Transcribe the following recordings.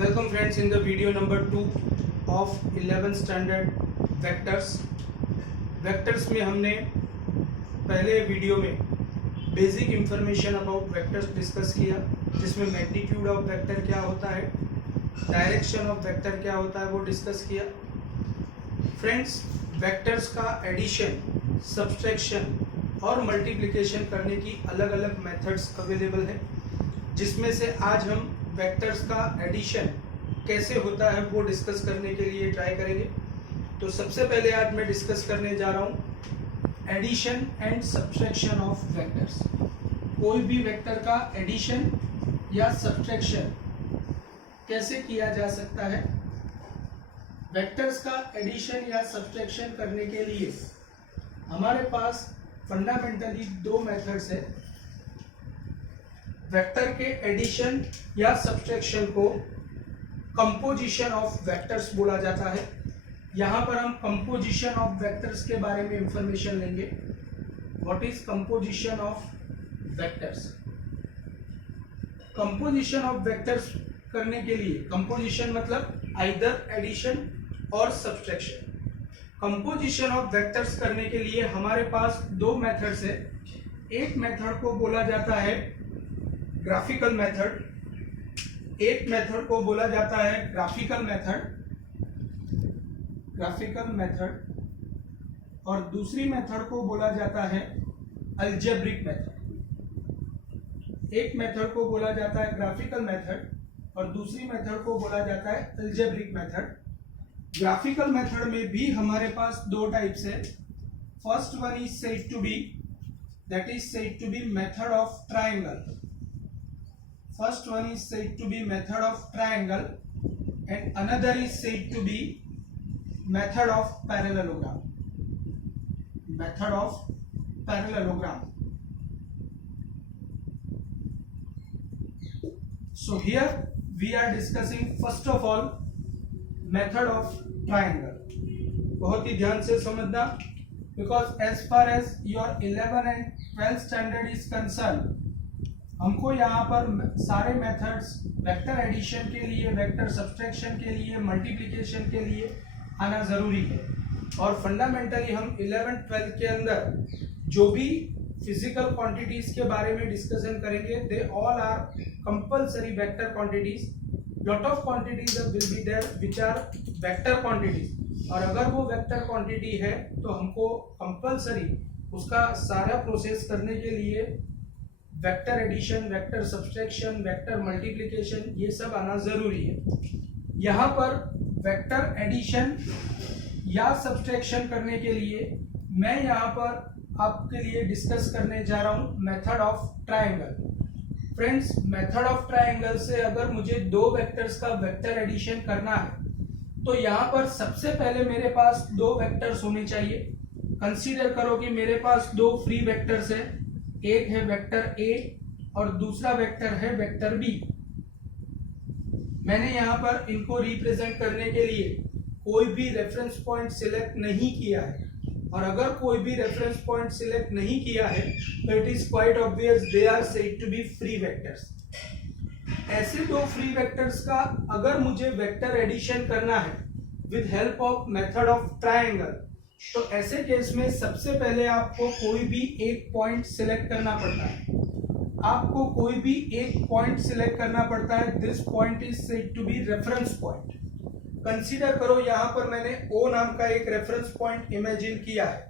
Welcome friends in the video number 2 of 11th standard vectors. Vectors में हमने पहले video में basic information about vectors discuss किया, जिसमें मैग्नीट्यूड ऑफ वेक्टर क्या होता है, डायरेक्शन ऑफ वेक्टर क्या होता है वो डिस्कस किया. फ्रेंड्स, वेक्टर्स का एडिशन, सब्सट्रैक्शन और मल्टीप्लिकेशन करने की अलग अलग मेथड्स अवेलेबल हैं, जिसमें से आज हम वेक्टर्स का एडिशन कैसे होता है वो डिस्कस करने के लिए ट्राई करेंगे. तो सबसे पहले आज मैं डिस्कस करने जा रहा हूँ addition and subtraction of vectors. कोई भी वेक्टर का एडिशन या सब्सट्रैक्शन कैसे किया जा सकता है. वेक्टर्स का एडिशन या सब्सट्रैक्शन करने के लिए हमारे पास फंडामेंटली दो मेथड्स है. वेक्टर के एडिशन या सब्सट्रैक्शन को कंपोजिशन ऑफ वेक्टर्स बोला जाता है. यहाँ पर हम कंपोजिशन ऑफ वेक्टर्स के बारे में इंफॉर्मेशन लेंगे. What is composition of vectors. Composition of vectors करने के लिए, कंपोजिशन मतलब आइदर एडिशन और सब्सट्रैक्शन. कंपोजिशन ऑफ वेक्टर्स करने के लिए हमारे पास दो मेथड्स है. एक मेथड को बोला जाता है ग्राफिकल मेथड, एक मेथड को बोला जाता है ग्राफिकल मेथड और दूसरी मेथड को बोला जाता है अलजेब्रिक मेथड. एक मेथड को बोला जाता है ग्राफिकल मेथड और दूसरी मेथड को बोला जाता है अलजेब्रिक मेथड. ग्राफिकल मेथड में भी हमारे पास दो टाइप्स है. First one is said to be, that is said to be method of triangle. First one is said to be method of triangle and another is said to be method of parallelogram. Method of parallelogram. So here we are discussing first of all method of triangle. बहुत ही ध्यान से समझना, because as far as your 11th and 12th standard is concerned, हमको यहाँ पर सारे methods vector addition के लिए, वेक्टर सब्सट्रैक्शन के लिए, मल्टीप्लिकेशन के लिए आना ज़रूरी है. और फंडामेंटली हम 11th-12th के अंदर जो भी फिजिकल क्वांटिटीज के बारे में डिस्कशन करेंगे, they all are compulsory vector quantities. Lot of quantities will be there which are vector quantities, और अगर वो वेक्टर क्वांटिटी है तो हमको कंपल्सरी उसका सारा प्रोसेस करने के लिए vector addition, vector subtraction, vector multiplication ये सब आना जरूरी है. यहाँ पर वेक्टर एडिशन या सब्सट्रैक्शन करने के लिए मैं यहाँ पर आपके लिए डिस्कस करने जा रहा हूँ method of triangle. Friends, method of triangle से अगर मुझे दो वेक्टर्स का वेक्टर एडिशन करना है तो यहाँ पर सबसे पहले मेरे पास दो वेक्टर्स होने चाहिए. कंसीडर करो कि मेरे पास दो फ्री वेक्टर्स है. एक है वेक्टर ए और दूसरा वेक्टर है वेक्टर बी. मैंने यहाँ पर इनको रिप्रेजेंट करने के लिए कोई भी रेफरेंस पॉइंट सिलेक्ट नहीं किया है, और अगर कोई भी रेफरेंस पॉइंट सिलेक्ट नहीं किया है तो it is quite obvious they are said to be free vectors. ऐसे दो फ्री वेक्टर्स का अगर मुझे वेक्टर एडिशन करना है with help of method of triangle, तो ऐसे केस में सबसे पहले आपको कोई भी एक पॉइंट सिलेक्ट करना पड़ता है. आपको कोई भी एक पॉइंट सिलेक्ट करना पड़ता है. This point is said to be reference point. Consider करो यहाँ पर मैंने O नाम का एक रेफरेंस पॉइंट इमेजिन किया है.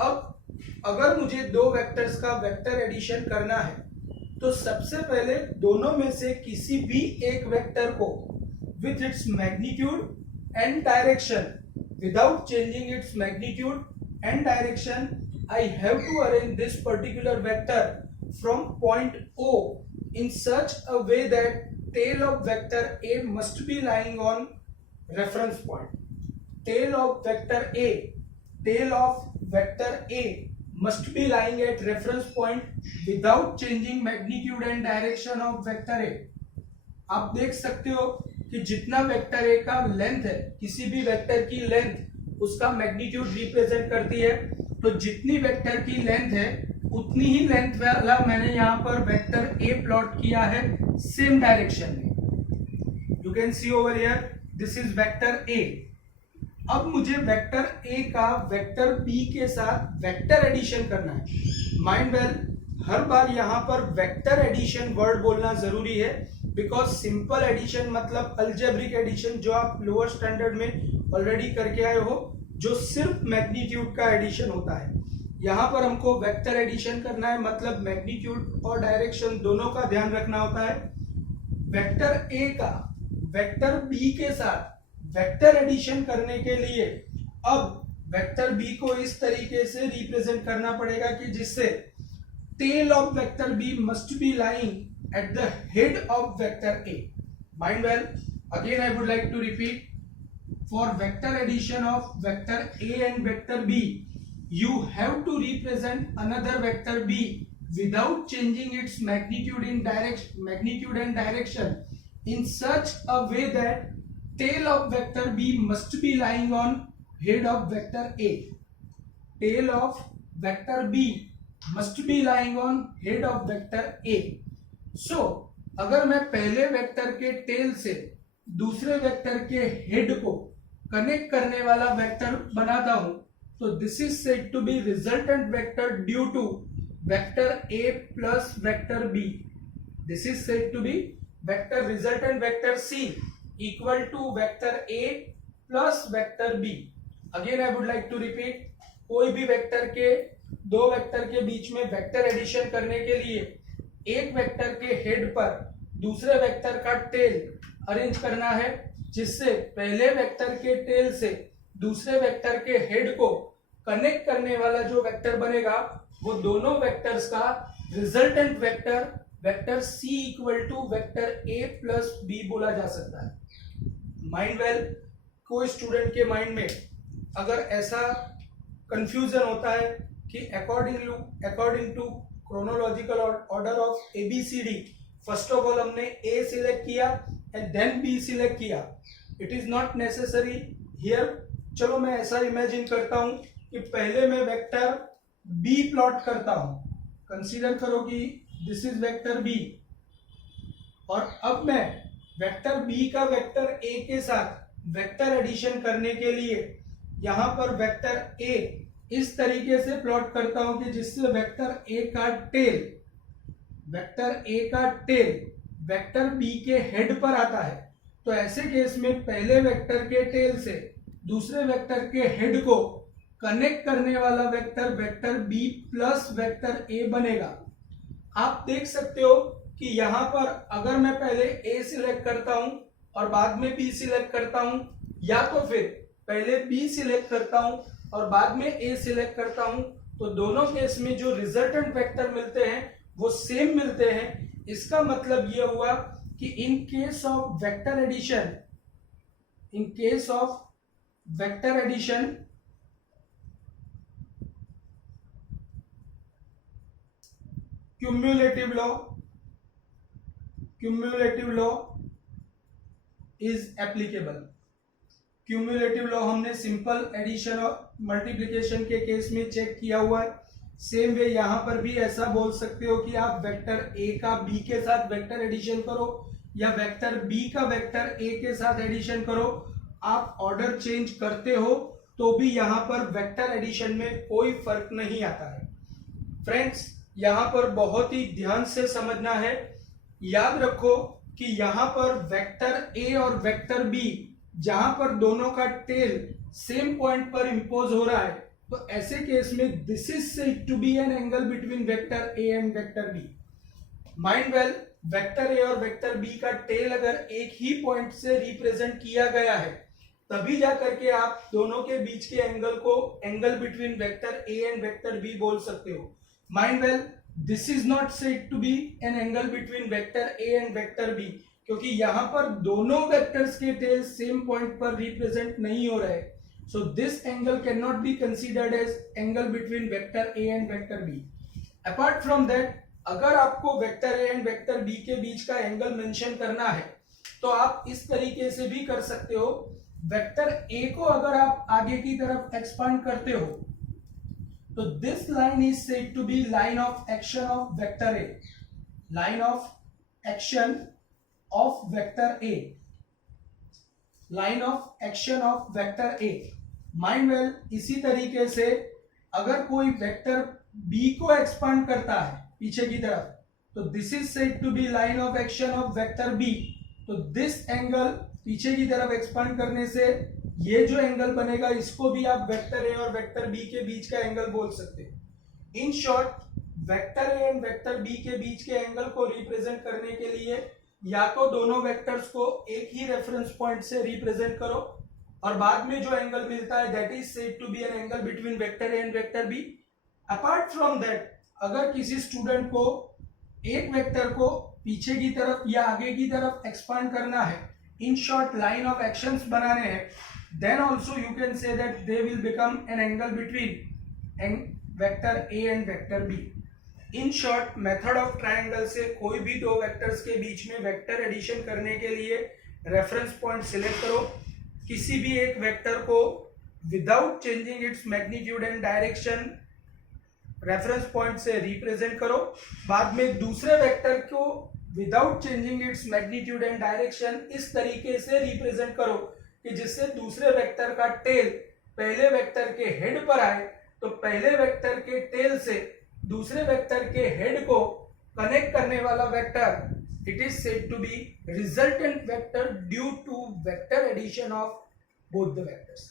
अब अगर मुझे दो वेक्टर्स का वेक्टर एडिशन करना है तो सबसे पहले दोनों में से किसी भी एक वेक्टर को with its magnitude and direction, without changing its magnitude and direction, I have to arrange this particular vector from point O in such a way that tail of vector A must be lying on reference point. Tail of vector A must be lying at reference point without changing magnitude and direction of vector A. आप देख सकते हो कि जितना vector A का length है, किसी भी वेक्टर की लेंथ उसका मैग्नीट्यूड रिप्रेजेंट करती है. तो जितनी वेक्टर की लेंथ है उतनी ही लेंथ वाला मैंने यहाँ पर वेक्टर ए प्लॉट किया है सेम डायरेक्शन में. You can see over here this is vector A. अब मुझे वेक्टर ए का वेक्टर बी के साथ वेक्टर एडिशन करना है। माइंड वेल, हर बार यहां पर वेक्टर एडिशन वर्ड बोलना जरूरी है, बिकॉज सिंपल एडिशन मतलब अलजेब्रिक एडिशन जो आप लोअर स्टैंडर्ड में ऑलरेडी करके आए हो, जो सिर्फ मैग्नीट्यूड का एडिशन होता है। यहाँ पर हमको वेक्टर एडिशन करना है, मतलब मैग्नीट्यूड और डायरेक्शन दोनों का ध्यान रखना होता है। वेक्टर ए का वेक्टर बी के साथ वेक्टर एडिशन करने के लिए अब वेक्टर बी को इस तरीके से रिप्रेजेंट करना पड़ेगा कि जिससे tail of vector B must be lying at the head of vector A. Mind well, again I would like to repeat, for vector addition of vector A and vector B, you have to represent another vector B without changing its magnitude and direction in such a way that tail of vector B must be lying on head of vector A. Tail of vector B must be lying on head of vector A. So, अगर मैं पहले vector के tell से दूसरे vector के head को connect करने वाला वेक्टर बनाता हूं, तो this is said to be resultant vector due to vector A plus vector B. This is said to be vector resultant vector C equal to vector A plus vector B. Again I would like to repeat, कोई भी vector के दो vector के बीच में vector addition करने के लिए एक वेक्टर के हेड पर दूसरे वेक्टर का टेल अरेंज करना है, जिससे पहले वेक्टर के टेल से दूसरे वेक्टर के हेड को कनेक्ट करने वाला जो वेक्टर बनेगा वो दोनों वेक्टर्स का resultant vector vector C equal to vector A plus B बोला जा सकता है। माइंड वेल, कोई स्टूडेंट के माइंड में अगर ऐसा कंफ्यूजन होता है कि according to chronological order of ABCD, first of all हमने ए सिलेक्ट किया एंड देन बी सिलेक्ट किया, it is not necessary here. चलो मैं ऐसा इमेजिन करता हूं कि पहले मैं वेक्टर बी प्लॉट करता हूं, कंसीडर करो कि दिस इज वेक्टर बी, और अब मैं वेक्टर बी का वेक्टर ए के साथ वेक्टर एडिशन करने के लिए यहां पर वेक्टर ए इस तरीके से प्लॉट करता हूं कि जिससे वेक्टर ए का टेल वेक्टर बी के हेड पर आता है। तो ऐसे केस में पहले वेक्टर के टेल से दूसरे वेक्टर के हेड को कनेक्ट करने वाला vector vector B plus vector A बनेगा। आप देख सकते हो कि यहां पर अगर मैं पहले ए सिलेक्ट करता हूं और बाद में बी सिलेक्ट करता हूं, या तो फिर पहले बी सिलेक्ट करता हूं और बाद में ए सिलेक्ट करता हूं, तो दोनों केस में जो रिजल्टेंट वेक्टर मिलते हैं वो सेम मिलते हैं। इसका मतलब यह हुआ कि in case of vector addition cumulative law is applicable. Cumulative law हमने सिंपल एडिशन और मल्टीप्लिकेशन के केस में चेक किया हुआ है। सेम वे यहां पर भी ऐसा बोल सकते हो कि आप वेक्टर ए का बी के साथ वेक्टर एडिशन करो या वेक्टर बी का वेक्टर ए के साथ एडिशन करो। आप ऑर्डर चेंज करते हो तो भी यहां पर वेक्टर एडिशन में कोई फर्क नहीं आता है। फ्रेंड्स, यहां पर बहुत ही ध्यान से समझना है। याद रखो कि यहां पर वेक्टर ए और वेक्टर बी जहां पर दोनों का टेल सेम पॉइंट पर इंपोज हो रहा है, तो ऐसे केस में this is said to be an angle between vector A and vector B. Mind well, vector A और वेक्टर बी का टेल अगर एक ही पॉइंट से रिप्रेजेंट किया गया है, तभी जा करके आप दोनों के बीच के एंगल को angle between vector A and vector B बोल सकते हो। Mind well, this is not said to be an angle between vector A and vector B, क्योंकि यहां पर दोनों वेक्टर्स के टेल सेम पॉइंट पर रिप्रेजेंट नहीं हो रहे। So this angle cannot be considered as angle between vector A and vector B. Apart from that, अगर आपको vector A and vector B के बीच का एंगल मेंशन करना है, तो आप इस तरीके से भी कर सकते हो। वेक्टर A को अगर आप आगे की तरफ एक्सपांड करते हो, तो this line is said to be line of action of vector A, line of action of vector A। Line of action of vector A. Mind well, इसी तरीके से अगर कोई वेक्टर बी को एक्सपांड करता है पीछे की तरफ, तो this is said to be line of action of vector B. तो दिस एंगल पीछे की तरफ एक्सपांड करने से ये जो एंगल बनेगा, इसको भी आप वेक्टर ए और वेक्टर बी के बीच का एंगल बोल सकते हैं। In short, vector A and vector B के बीच के एंगल को रिप्रेजेंट करने के लिए या तो दोनों वेक्टर्स को एक ही रेफरेंस पॉइंट से रिप्रेजेंट करो और बाद में जो एंगल मिलता है that is said to be an angle between vector A and vector B. Apart from that, अगर किसी स्टूडेंट को एक वेक्टर को पीछे की तरफ या आगे की तरफ एक्सपांड करना है, in short line of actions बनाने हैं, then also you can say that they will become an angle between vector A and vector B. In short, method of triangle से कोई भी दो वेक्टर्स के बीच में वेक्टर एडिशन करने के लिए रेफरेंस पॉइंट सिलेक्ट करो, किसी भी एक वेक्टर को without changing its magnitude and direction reference point से रिप्रेजेंट करो, बाद में दूसरे वेक्टर को without changing its magnitude and direction इस तरीके से रिप्रेजेंट करो कि जिससे दूसरे वेक्टर का टेल पहले वेक्टर के हेड पर आए, तो पहले वेक्टर के टेल से दूसरे वेक्टर के हेड को कनेक्ट करने वाला vector, it is said to be resultant vector due to vector addition of both the vectors.